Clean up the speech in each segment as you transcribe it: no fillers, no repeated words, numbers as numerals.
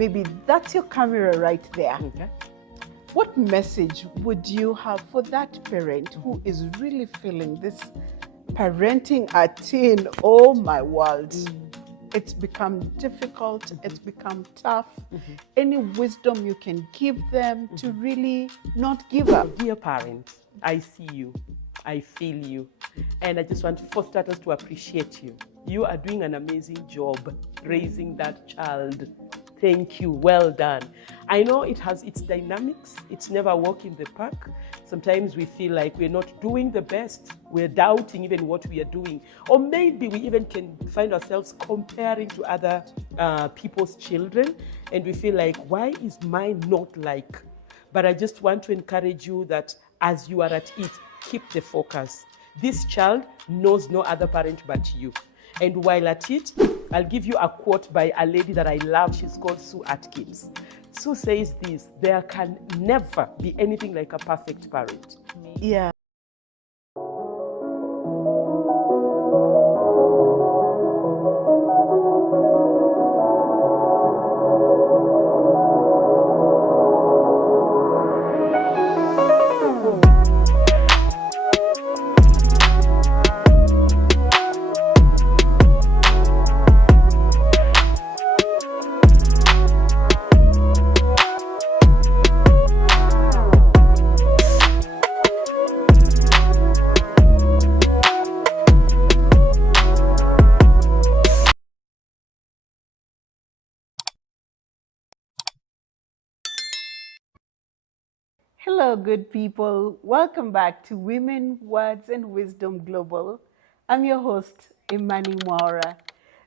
Maybe that's your camera right there. Okay. What message would you have for that parent who is really feeling this parenting a teen? Oh my world. It's become difficult. It's become tough. Any wisdom you can give them to really not give up? Dear parent, I see you. I feel you. And I just want for starters to appreciate you. You are doing an amazing job raising that child. Thank you. Well done. I know it has its dynamics. It's never a walk in the park. Sometimes we feel like we're not doing the best. We're doubting even what we are doing. Or maybe we even can find ourselves comparing to other people's children. And we feel like, why is mine not like? But I just want to encourage you that as you are at it, keep the focus. This child knows no other parent but you. And while at it, I'll give you a quote by a lady that I love. She's called Sue Atkins. Sue says this: there can never be anything like a perfect parent. Yeah. Hello, good people. Welcome back to Women, Words, and Wisdom Global. I'm your host, Imani Mwaura.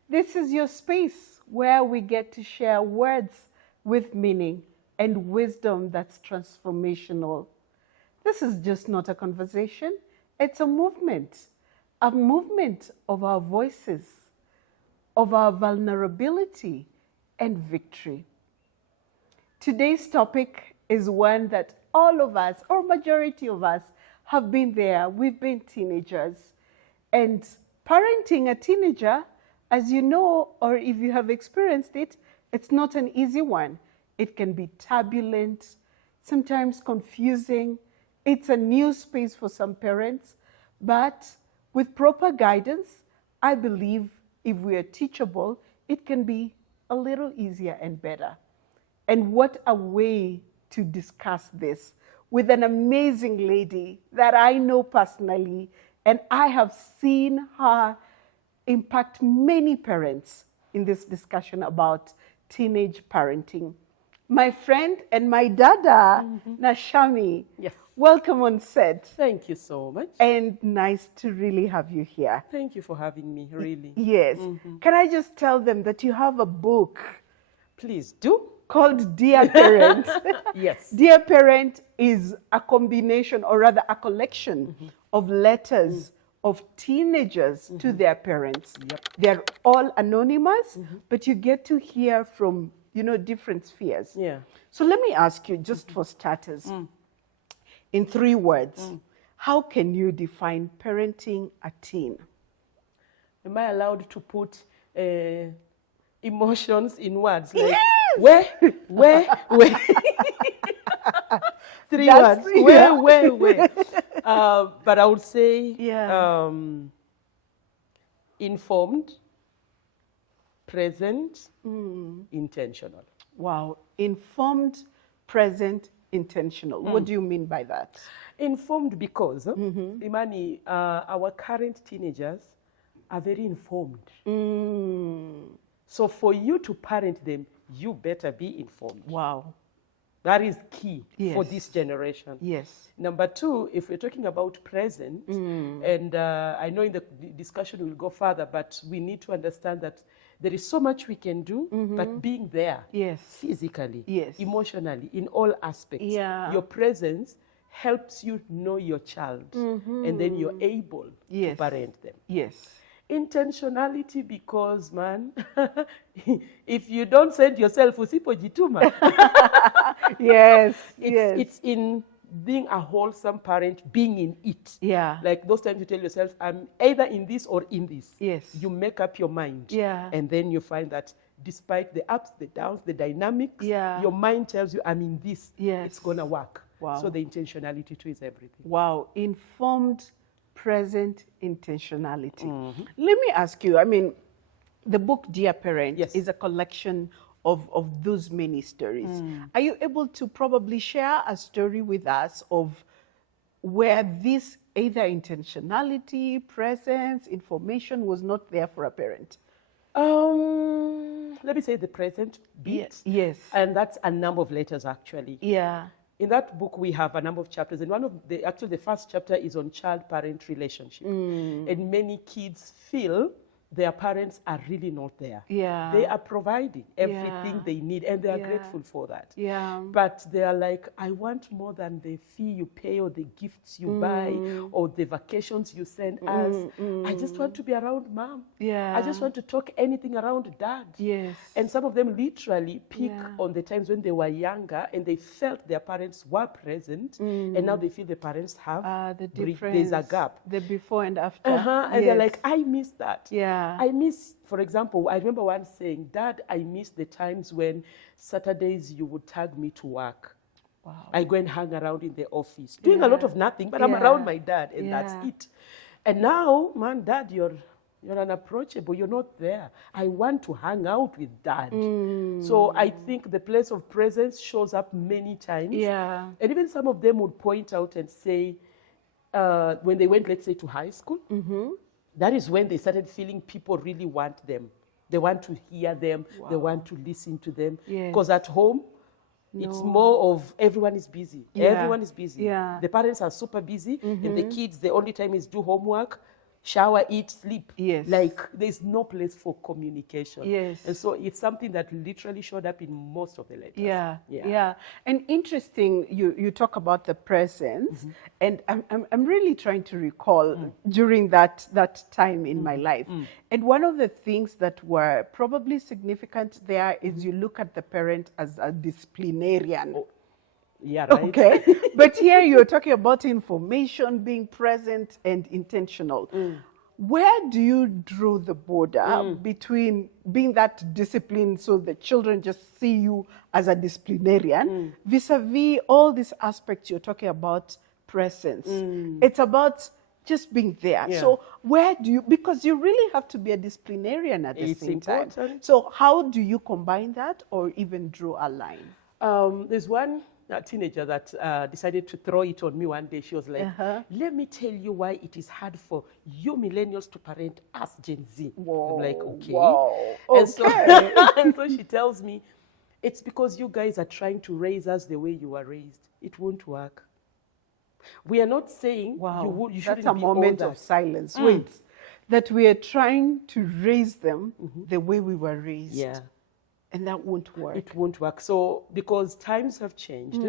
This is your space where we get to share words with meaning and wisdom that's transformational. This is just not a conversation. It's a movement of our voices, of our vulnerability and victory. Today's topic is one that all of us, or majority of us, have been there. We've been teenagers. And parenting a teenager, as you know, or if you have experienced it, it's not an easy one. It can be turbulent, sometimes confusing. It's a new space for some parents. But with proper guidance, I believe if we are teachable, it can be a little easier and better. And what a way to discuss this with an amazing lady that I know personally, and I have seen her impact many parents in this discussion about teenage parenting. My friend and my dada, Nashami. Yes. Welcome on set. Thank you so much. And nice to really have you here. Thank you for having me, really. Yes. Can I just tell them that you have a book Please do. called Dear Parent? Yes. Dear Parent is a combination, or rather a collection of letters of teenagers to their parents. Yep. They're all anonymous, but you get to hear from, different spheres. Yeah. So let me ask you, just for starters, in 3 words, how can you define parenting a teen? Am I allowed to put emotions in words? Like, Yes! Where? 3 That's- words. Where? But I would say informed, present, intentional. Wow. Informed, present, intentional. What do you mean by that? Informed because, Imani, our current teenagers are very informed. So for you to parent them, you better be informed. Wow. That is key for Yes. this generation. Yes. Number 2, if we're talking about present, and I know in the discussion we'll go further, but we need to understand that there is so much we can do, but being there Yes. physically, Yes. emotionally, in all aspects, Yeah. your presence helps you know your child, and then you're able to Yes. parent them. Yes. Intentionality, because man, if you don't send yourself usipojituma, Yes. it's in being a wholesome parent, being in it. Yeah. Like those times you tell yourself, I'm either in this or in this. Yes. You make up your mind. Yeah. And then you find that despite the ups, the downs, the dynamics. Yeah. Your mind tells you, I'm in this. Yes. It's going to work. Wow. So the intentionality too is everything. Wow. Informed, present intentionality. Mm-hmm. Let me ask you, I mean, the book Dear Parent Yes. is a collection of those many stories. Are you able to probably share a story with us of where this either intentionality, presence, information was not there for a parent? Let me say the present bit. Yes. And that's a number of letters, actually. Yeah. In that book, we have a number of chapters, and one of the first chapter is on child-parent relationship. And many kids feel their parents are really not there. Yeah. They are providing everything Yeah. they need, and they are Yeah. grateful for that. Yeah. But they are like, I want more than the fee you pay or the gifts you buy or the vacations you send us. I just want to be around mom. Yeah. I just want to talk anything around dad. Yes. And some of them literally pick Yeah. on the times when they were younger and they felt their parents were present, and now they feel the parents have The there's difference. a gap. The before and after. And they're like, I miss that. Yeah. I miss, for example, I remember once saying, Dad, I miss the times when Saturdays you would tag me to work. Wow. I go and hang around in the office, doing a lot Yeah. of nothing, but I'm Yeah. around my dad, and Yeah. that's it. And now, man, Dad, you're unapproachable. You're not there. I want to hang out with Dad. So I think the place of presence shows up many times. Yeah. And even some of them would point out and say, when they went, let's say, to high school, that is when they started feeling people really want them. They want to hear them. They want to listen to them. Yes. Because at home, it's more of everyone is busy. Yeah. Everyone is busy. Yeah. The parents are super busy, and the kids, the only time is do homework, shower, eat, sleep. Yes. Like there's no place for communication. Yes. And so it's something that literally showed up in most of the letters. Yeah, Yeah. yeah. And interesting, you talk about the presence, and I'm really trying to recall during that time in my life. And one of the things that were probably significant there is you look at the parent as a disciplinarian. Yeah, right. Okay. But here you're talking about information, being present and intentional. Where do you draw the border between being that disciplined so the children just see you as a disciplinarian vis-a-vis all these aspects you're talking about presence? It's about just being there. Yeah. So where do you, because you really have to be a disciplinarian at the It's same time. important. So how do you combine that or even draw a line? There's one teenager that decided to throw it on me one day. She was like, let me tell you why it is hard for you millennials to parent us Gen Z. Whoa, I'm like, okay. wow, And, so, okay. and so she tells me, it's because you guys are trying to raise us the way you were raised. It won't work. We are not saying you shouldn't That's a be moment older. of silence. Wait, that we are trying to raise them the way we were raised. Yeah. And that won't work. It won't work. So, because times have changed,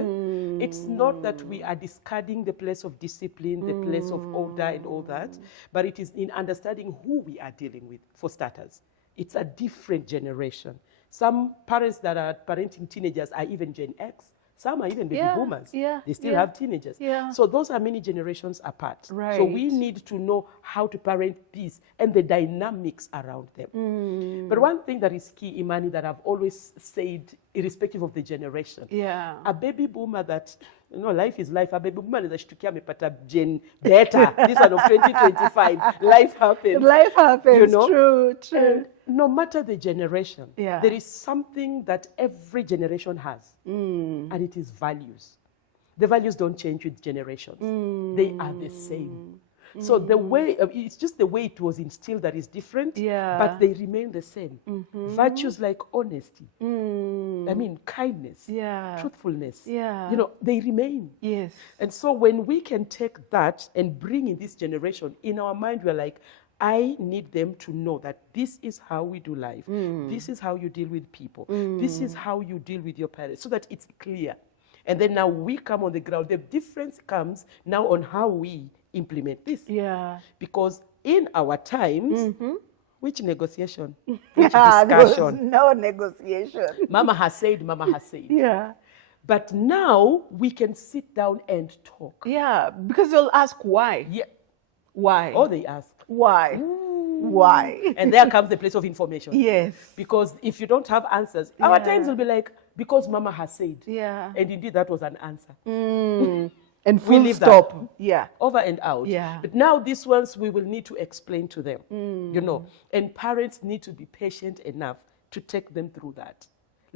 it's not that we are discarding the place of discipline, the place of order and all that, but it is in understanding who we are dealing with, for starters. It's a different generation. Some parents that are parenting teenagers are even Gen X. Some are even baby boomers. Yeah, They still yeah, have teenagers. yeah. So those are many generations apart. Right. So we need to know how to parent these and the dynamics around them. But one thing that is key, Imani, that I've always said, irrespective of the generation, Yeah. a baby boomer that, you know, life is life. A baby boomer is ashtukia amepata gen beta. This one of 2025. Life happens. Life happens. You know? True, true. And no matter the generation, Yeah. there is something that every generation has, and it is values. The values don't change with generations. They are the same. So the way, it's just the way it was instilled that is different, Yeah. but they remain the same. Virtues like honesty, I mean, kindness, Yeah. truthfulness, Yeah. you know, they remain. Yes. And so when we can take that and bring in this generation, in our mind, we're like, I need them to know that this is how we do life. This is how you deal with people. This is how you deal with your parents, so that it's clear. And then now we come on the ground. The difference comes now on how we implement this. Yeah. Because in our times, which negotiation? Which There was discussion? no negotiation. Mama has said, Mama has said. Yeah. But now we can sit down and talk. Yeah. Because they'll ask why. Yeah. Why? Or they ask, Why? Why? And there comes the place of information. Yes. Because if you don't have answers, our Yeah. times will be like, because mama has said. Yeah. And indeed, that was an answer. And We full leave stop. that. Yeah. Over and out. Yeah. But now these ones, we will need to explain to them, you know. And parents need to be patient enough to take them through that.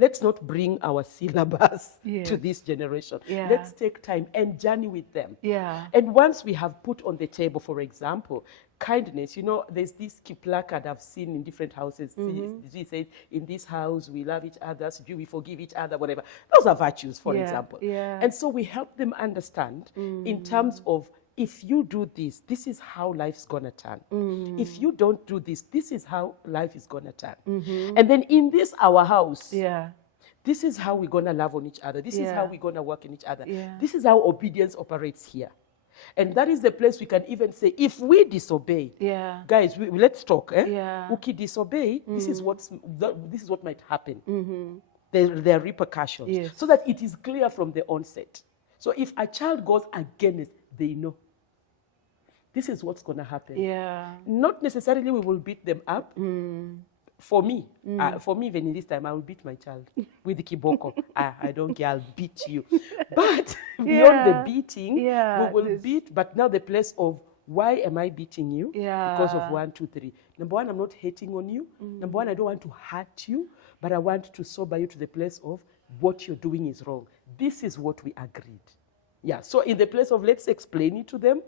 Let's not bring our syllabus Yes. to this generation. Yeah. Let's take time and journey with them. Yeah. And once we have put on the table, for example, kindness, you know, there's this placard I've seen in different houses. She says, in this house, we love each other, we forgive each other, whatever. Those are virtues, for Yeah, example. yeah. And so we help them understand in terms of, if you do this, this is how life's gonna turn. If you don't do this, this is how life is gonna turn. And then in this, our house, Yeah. this is how we're gonna love on each other. This is Yeah. how we're gonna work in each other. Yeah. This is how obedience operates here. And that is the place we can even say, if we disobey, Yeah. guys, let's talk. Yeah. Uki disobey, this is what might happen. There are repercussions. Yes. So that it is clear from the onset. So if a child goes against, they know. This is what's going to happen. Yeah. Not necessarily we will beat them up. For me, even in this time, I will beat my child with the kiboko. I don't care, I'll beat you. But beyond the beating, we will beat. But now the place of, why am I beating you? Because of 1, 2, 3. Number one, I'm not hating on you. Number one, I don't want to hurt you, but I want to sober you to the place of, what you're doing is wrong. This is what we agreed. Yeah, so in the place of, let's explain it to them,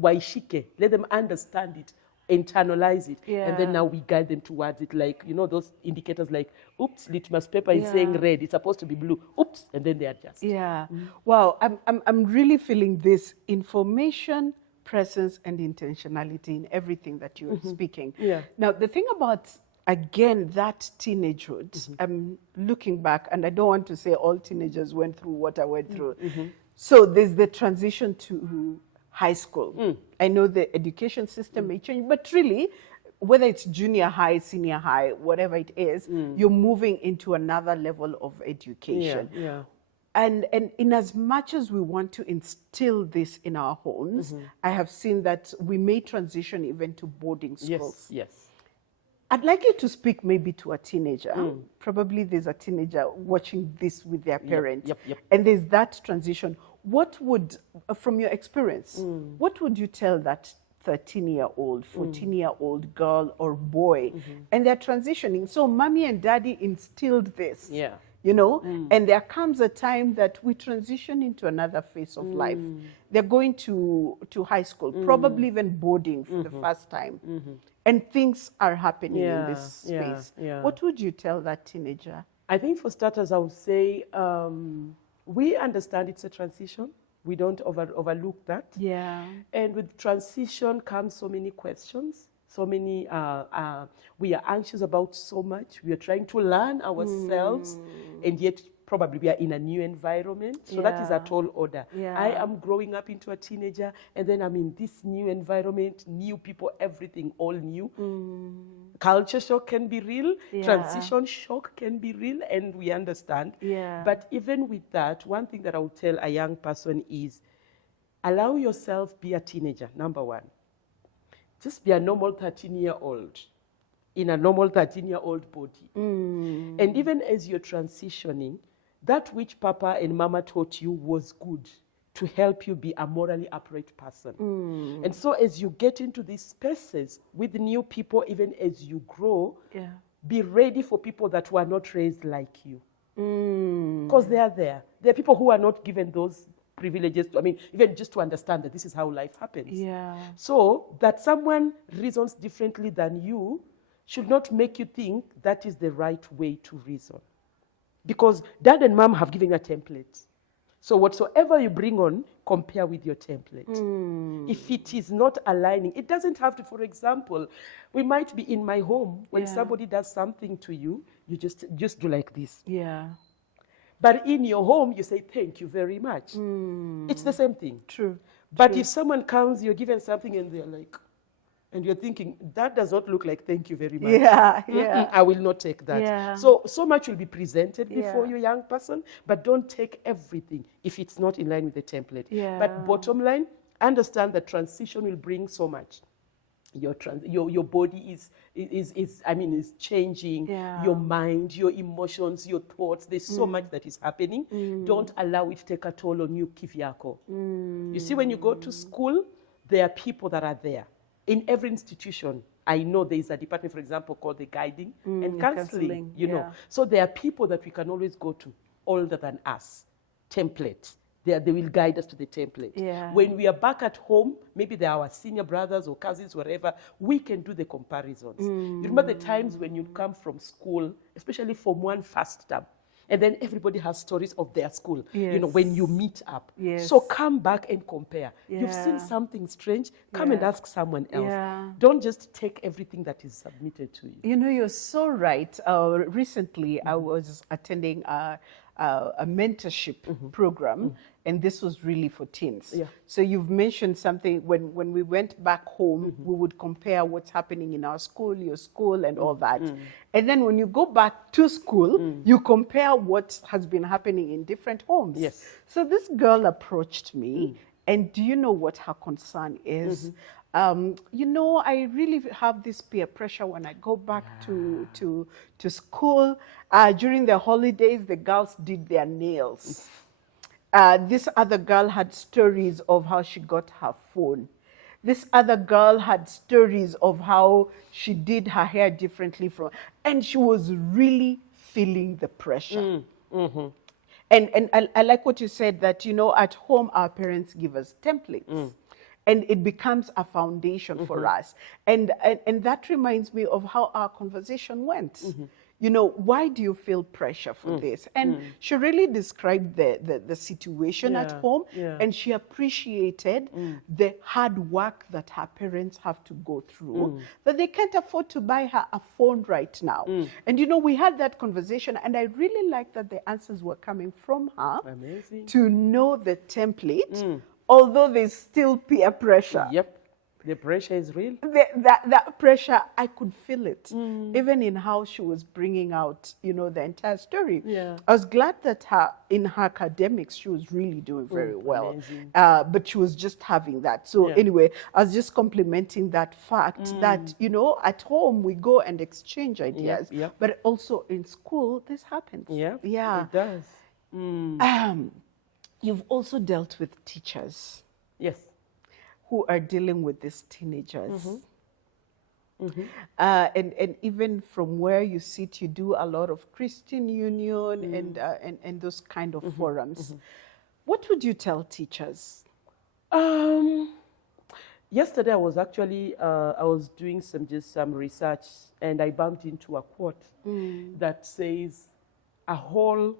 waishike, let them understand it, internalize it, and then now we guide them towards it, like, you know, those indicators like, oops, litmus paper is saying red, it's supposed to be blue, oops, and then they adjust. Yeah. Wow, I'm really feeling this information, presence, and intentionality in everything that you're speaking. Yeah. Now, the thing about, again, that teenagehood, I'm looking back, and I don't want to say all teenagers went through what I went through. So there's the transition to high school. I know the education system may change, but really, whether it's junior high, senior high, whatever it is, you're moving into another level of education. Yeah. And in as much as we want to instill this in our homes, I have seen that we may transition even to boarding schools. Yes. I'd like you to speak maybe to a teenager. Probably there's a teenager watching this with their parent. Yep. And there's that transition. What would, from your experience, what would you tell that 13-year-old, 14-year-old girl or boy? And they're transitioning. So mommy and daddy instilled this. Yeah. You know, and there comes a time that we transition into another phase of life. They're going to high school, probably even boarding for the first time. And things are happening in this space. Yeah. What would you tell that teenager? I think for starters, I would say, we understand it's a transition. We don't overlook that. Yeah. And with transition comes so many questions. So many, we are anxious about so much. We are trying to learn ourselves, and yet probably we are in a new environment. So that is a tall order. Yeah. I am growing up into a teenager, and then I'm in this new environment, new people, everything, all new. Culture shock can be real. Transition shock can be real, and we understand. Yeah. But even with that, one thing that I would tell a young person is, allow yourself be a teenager, number one. Just be a normal 13-year-old in a normal 13-year-old body. And even as you're transitioning, that which Papa and Mama taught you was good to help you be a morally upright person. And so as you get into these spaces with new people, even as you grow, be ready for people that were not raised like you. Because they are there. There are people who are not given those privileges, even just to understand that this is how life happens. Yeah. So that someone reasons differently than you should not make you think that is the right way to reason. Because dad and mom have given a template. So whatsoever you bring on, compare with your template. If it is not aligning, it doesn't have to, for example, we might be in my home, when somebody does something to you, you just do like this. Yeah. But in your home, you say, thank you very much. It's the same thing. True. But if someone comes, you're given something and they're like, and you're thinking, that does not look like thank you very much. Yeah. I will not take that. Yeah. So much will be presented before you, young person, but don't take everything if it's not in line with the template. Yeah. But bottom line, understand that transition will bring so much. your body is changing. Yeah. Your mind, your emotions, your thoughts. There's so much that is happening. Don't allow it to take a toll on you, kivyako. You see, when you go to school, there are people that are there. In every institution, I know there is a department, for example, called the guiding and counseling, you know. So there are people that we can always go to, older than us, template. They will guide us to the template. Yeah. When we are back at home, maybe they are our senior brothers or cousins, whatever, we can do the comparisons. You remember the times when you come from school, especially from one first term, and then everybody has stories of their school, you know, when you meet up. So come back and compare. You've seen something strange, come and ask someone else. Don't just take everything that is submitted to you. You know, you're so right. Recently, I was attending a mentorship program, and this was really for teens. So you've mentioned something, when we went back home, we would compare what's happening in our school, your school, and all that. And then when you go back to school, you compare what has been happening in different homes. So this girl approached me, and do you know what her concern is? You know, I really have this peer pressure when I go back to school. During the holidays, the girls did their nails. This other girl had stories of how she got her phone. This other girl had stories of how she did her hair differently and she was really feeling the pressure. And I like what you said, that, you know, at home, our parents give us templates. And it becomes a foundation for us. And that reminds me of how our conversation went. You know, why do you feel pressure for this? And she really described the situation at home, and she appreciated the hard work that her parents have to go through, that they can't afford to buy her a phone right now. And, you know, we had that conversation, and I really liked that the answers were coming from her. Amazing. To know the template, although there's still peer pressure. The pressure is real. That pressure, I could feel it, even in how she was bringing out, you know, the entire story. I was glad that in her academics, she was really doing very well. But she was just having that. So anyway, I was just complimenting that fact that, you know, at home we go and exchange ideas, but also in school, this happens. It does. You've also dealt with teachers. Yes. Who are dealing with these teenagers. And even from where you sit, you do a lot of Christian Union and those kind of forums. What would you tell teachers? Yesterday I was actually I was doing some research, and I bumped into a quote that says, a whole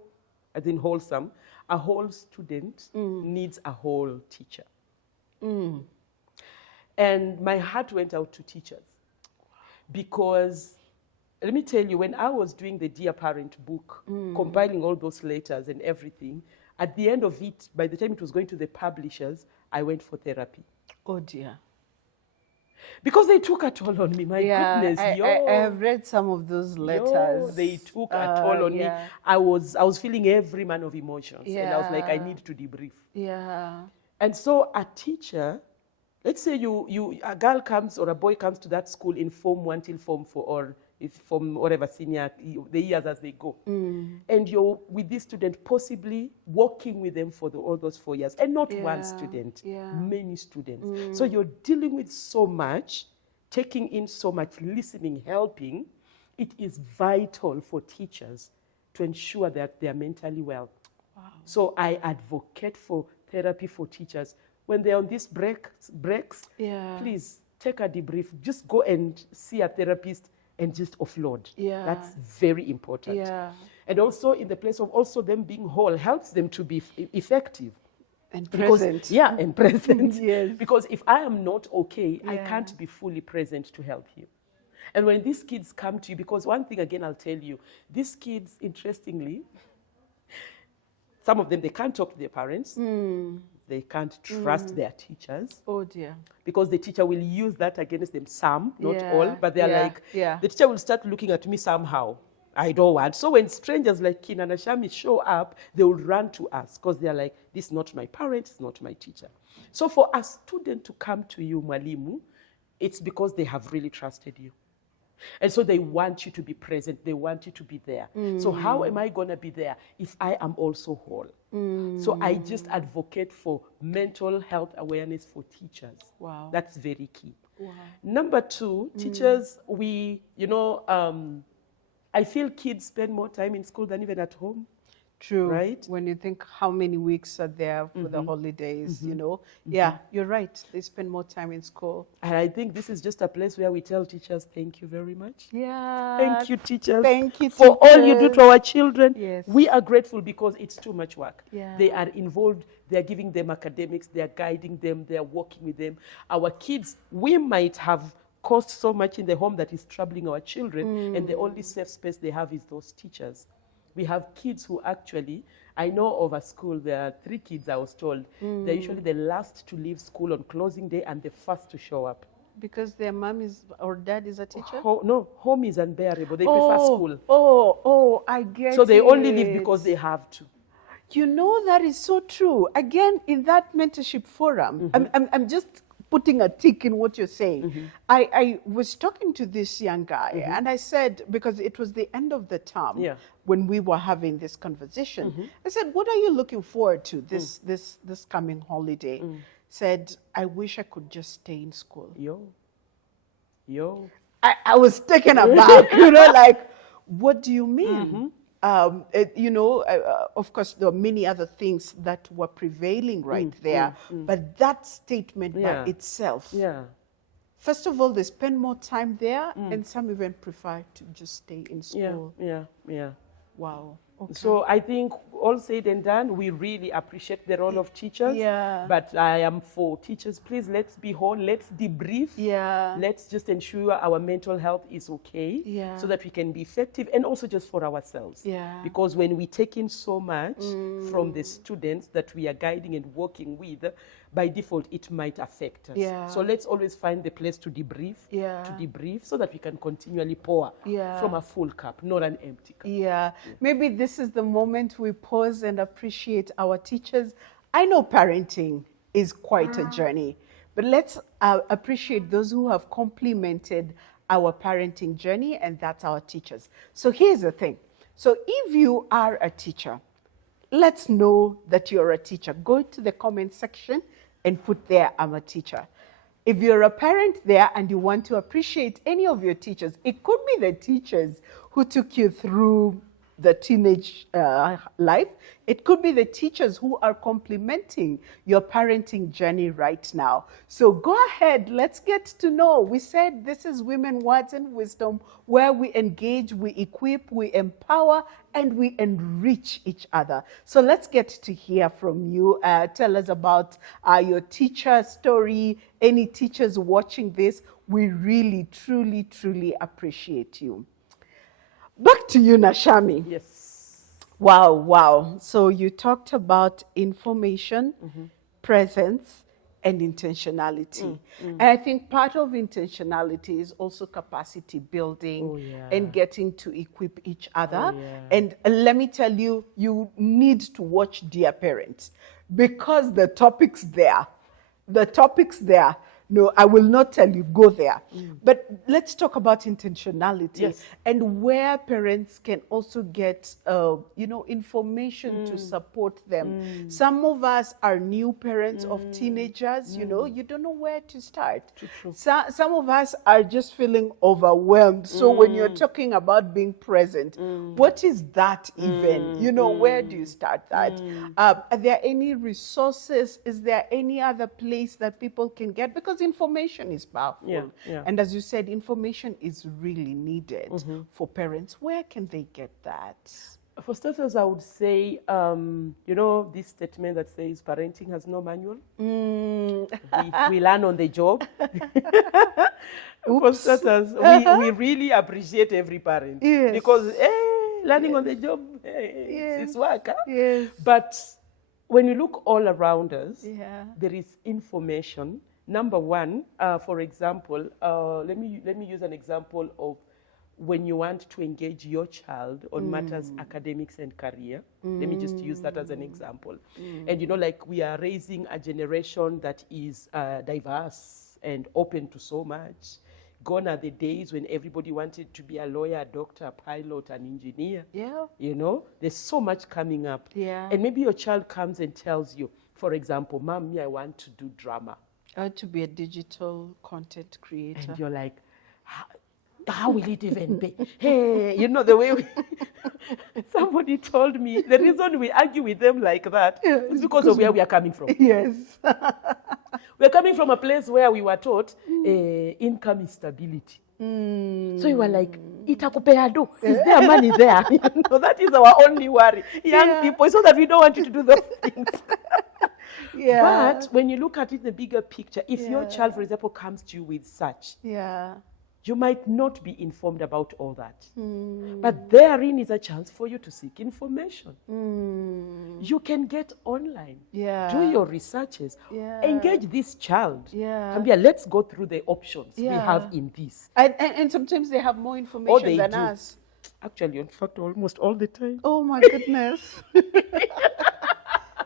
student needs a whole teacher. And my heart went out to teachers, because let me tell you, when I was doing the Dear Parent book, compiling all those letters and everything, at the end of it, by the time it was going to the publishers, I went for therapy. Oh dear. Because they took a toll on me, my goodness. I have read some of those letters. They took a toll on me. I was feeling every man of emotions. And I was like, I need to debrief. And so a teacher, let's say a girl comes or a boy comes to that school in Form 1 till Form 4, or from whatever senior, the years as they go. And you're with this student, possibly working with them for all those 4 years. And not one student, many students. So you're dealing with so much, taking in so much, listening, helping. It is vital for teachers to ensure that they're mentally well. So I advocate for therapy for teachers. When they're on these breaks, please take a debrief. Just go and see a therapist and just offload. That's very important. And also in the place of also them being whole, helps them to be effective. And present. And present. Because if I am not okay, I can't be fully present to help you. And when these kids come to you, because one thing again I'll tell you, these kids, interestingly, some of them, they can't talk to their parents. They can't trust their teachers. Oh dear. Because the teacher will use that against them, some, not all, but they're like, the teacher will start looking at me somehow. I don't want. So when strangers like Kina Nashami show up, they will run to us because they're like, this is not my parent, it's not my teacher. So for a student to come to you, Mwalimu, it's because they have really trusted you. And so they want you to be present. They want you to be there. So how am I going to be there if I am also whole? So I just advocate for mental health awareness for teachers. Wow. That's very key. Wow. Number two, teachers, I feel kids spend more time in school than even at home. True. Right? When you think how many weeks are there for the holidays, Yeah, you're right. They spend more time in school. And I think this is just a place where we tell teachers, thank you very much. Yeah. Thank you, teachers. Thank you, for all you do to teachers. our children. Yes. We are grateful because it's too much work. Yeah. They are involved. They are giving them academics. They are guiding them. They are working with them. Our kids, we might have caused so much in the home that is troubling our children, and the only safe space they have is those teachers. We have kids who actually, I know of a school, there are 3 kids I was told, they're usually the last to leave school on closing day and the first to show up. Because their mom is or dad is a teacher? No, home is unbearable. They prefer school. I get it. So they only leave because they have to. You know, that is so true. Again, in that mentorship forum, I'm just putting a tick in what you're saying. I was talking to this young guy and I said, because it was the end of the term when we were having this conversation, I said, what are you looking forward to this coming holiday? Said, I wish I could just stay in school. I was taken aback, like, what do you mean? Of course, there are many other things that were prevailing right there, but that statement by itself, first of all, they spend more time there, and some even prefer to just stay in school. Wow. Okay. So I think all said and done, we really appreciate the role of teachers. But I am for teachers, please, let's be whole, let's debrief. Let's just ensure our mental health is okay so that we can be effective, and also just for ourselves. Because when we take in so much from the students that we are guiding and working with, by default, it might affect us. So let's always find the place to debrief so that we can continually pour from a full cup, not an empty cup. Maybe this is the moment we pause and appreciate our teachers. I know parenting is quite a journey, but let's appreciate those who have complemented our parenting journey, and that's our teachers. So here's the thing. So if you are a teacher, let's know that you're a teacher. Go to the comment section and put there, I'm a teacher. If you're a parent there and you want to appreciate any of your teachers, it could be the teachers who took you through the teenage life. It could be the teachers who are complementing your parenting journey right now. So go ahead, let's get to know. We said this is Women, Words and Wisdom, where we engage, we equip, we empower, and we enrich each other. So let's get to hear from you. Tell us about your teacher story. Any teachers watching this, we really, truly, truly appreciate you. Back to you, Nashami. Yes. Wow. So you talked about information, presence, and intentionality. And I think part of intentionality is also capacity building and getting to equip each other. And let me tell you, you need to watch Dear Parents, because the topics there, no, I will not tell you, go there. But let's talk about intentionality and where parents can also get, information to support them. Some of us are new parents of teenagers, you don't know where to start. Some of us are just feeling overwhelmed. So when you're talking about being present, what is that even? Where do you start that? Are there any resources? Is there any other place that people can get? Because information is powerful. And as you said, information is really needed for parents. Where can they get that? For starters, I would say, this statement that says parenting has no manual. We learn on the job. For starters, we really appreciate every parent. Because learning on the job, it's work. Huh? But when you look all around us, there is information. Number one, for example, let me use an example of when you want to engage your child on matters academics and career. Let me just use that as an example. And like we are raising a generation that is diverse and open to so much. Gone are the days when everybody wanted to be a lawyer, a doctor, a pilot, an engineer. Yeah. You know, there's so much coming up. Yeah. And maybe your child comes and tells you, for example, Mom, me, I want to do drama. I want to be a digital content creator. And you're like, how will it even be? Hey, you know, the way somebody told me, the reason we argue with them like that is because of where we are coming from. Yes. We're coming from a place where we were taught income is stability. So you were like, itakupea do. Is there money there? You know, that is our only worry. Young people, it's not that we don't want you to do those things. But when you look at it in the bigger picture, if your child, for example, comes to you with such, you might not be informed about all that. But therein is a chance for you to seek information. You can get online, do your researches, engage this child. Come here, let's go through the options we have in this. And sometimes they have more information than us. Actually, in fact, almost all the time. Oh my goodness.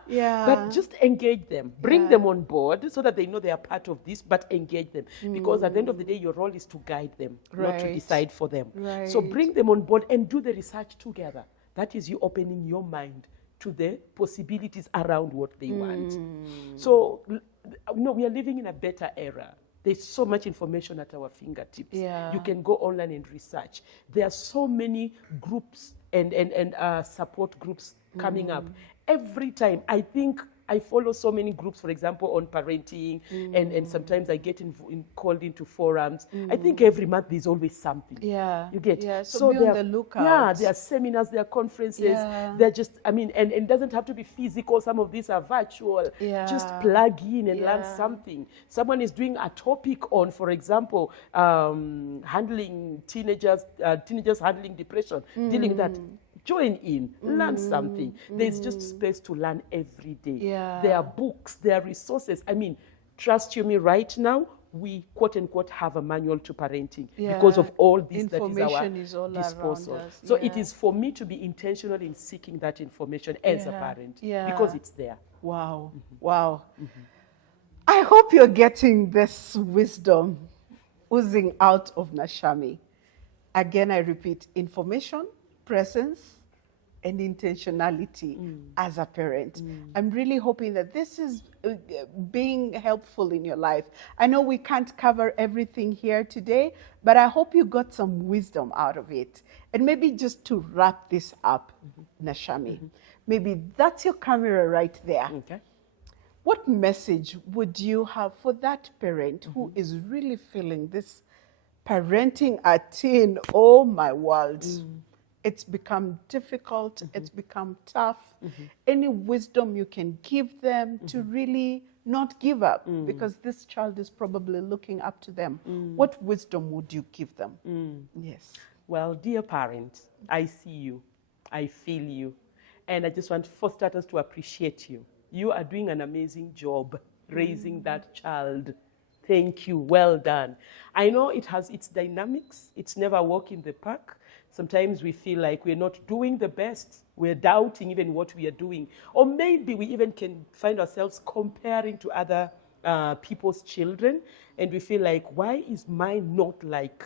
But just engage them. Bring them on board so that they know they are part of this, but engage them. Because at the end of the day, your role is to guide them, not to decide for them. So bring them on board and do the research together. That is you opening your mind to the possibilities around what they want. So, no, we are living in a better era. There's so much information at our fingertips. You can go online and research. There are so many groups and support groups coming up. Every time, I think I follow so many groups, for example, on parenting, and sometimes I get called into forums. I think every month there's always something. You get. So be on the lookout. There are seminars, there are conferences. They're just, I mean, and it doesn't have to be physical. Some of these are virtual. Just plug in and learn something. Someone is doing a topic on, for example, handling teenagers handling depression, dealing with that. Join in, learn something. There's just space to learn every day. There are books, there are resources. I mean, trust you me, right now, we quote unquote have a manual to parenting because of all this that is our disposal. So it is for me to be intentional in seeking that information as a parent because it's there. Wow. Wow. I hope you're getting this wisdom oozing out of Nashami. Again, I repeat, information, presence, and intentionality as a parent. I'm really hoping that this is being helpful in your life. I know we can't cover everything here today, but I hope you got some wisdom out of it. And maybe just to wrap this up, Nashami, maybe that's your camera right there. What message would you have for that parent who is really feeling this parenting a teen? Oh my world. It's become difficult, it's become tough. Any wisdom you can give them to really not give up, because this child is probably looking up to them. What wisdom would you give them? Yes. Well, dear parents, I see you, I feel you, and I just want for starters to appreciate you. You are doing an amazing job raising that child. Thank you, well done. I know it has its dynamics, it's never a walk in the park. Sometimes we feel like we're not doing the best. We're doubting even what we are doing. Or maybe we even can find ourselves comparing to other people's children. And we feel like, why is mine not like?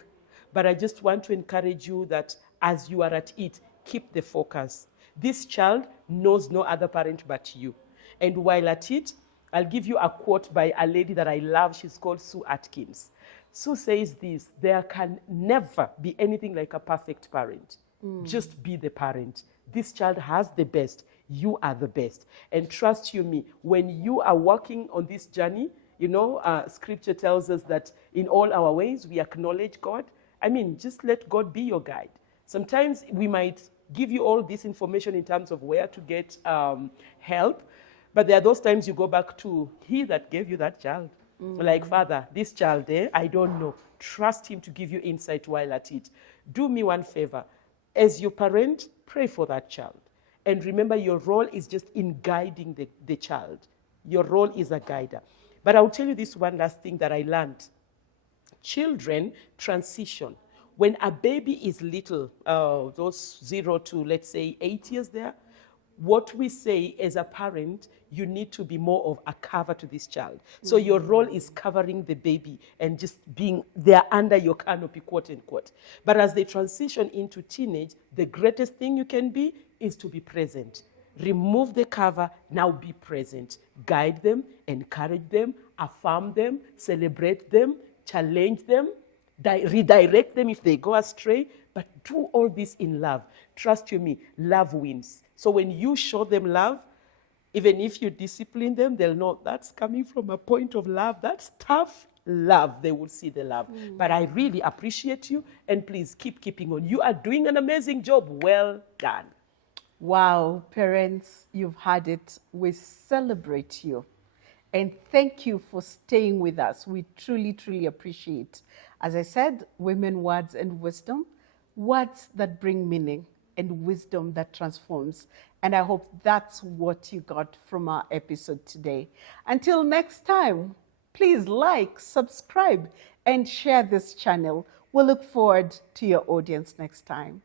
But I just want to encourage you that as you are at it, keep the focus. This child knows no other parent but you. And while at it, I'll give you a quote by a lady that I love. She's called Sue Atkins. Sue says this: there can never be anything like a perfect parent. Just be the parent. This child has the best. You are the best. And trust you me, when you are walking on this journey, you know, scripture tells us that in all our ways we acknowledge God. I mean, just let God be your guide. Sometimes we might give you all this information in terms of where to get help, but there are those times you go back to He that gave you that child. Like, Father, this child, I don't know. Trust Him to give you insight while at it. Do me one favor. As your parent, pray for that child. And remember, your role is just in guiding the child. Your role is a guider. But I'll tell you this one last thing that I learned. Children transition. When a baby is little, those 0 to, let's say, 8 years there, what we say as a parent, you need to be more of a cover to this child. So your role is covering the baby and just being there under your canopy, quote unquote. But as they transition into teenage, the greatest thing you can be is to be present. Remove the cover, now be present. Guide them, encourage them, affirm them, celebrate them, challenge them, redirect them if they go astray, but do all this in love. Trust you me, love wins. So when you show them love, even if you discipline them, they'll know that's coming from a point of love. That's tough love. They will see the love. But I really appreciate you, and please keep keeping on. You are doing an amazing job. Well done. Wow, parents, you've had it. We celebrate you. And thank you for staying with us. We truly, truly appreciate. As I said, women, words, and wisdom, words that bring meaning and wisdom that transforms. And I hope that's what you got from our episode today. Until next time, please like, subscribe, and share this channel. We'll look forward to your audience next time.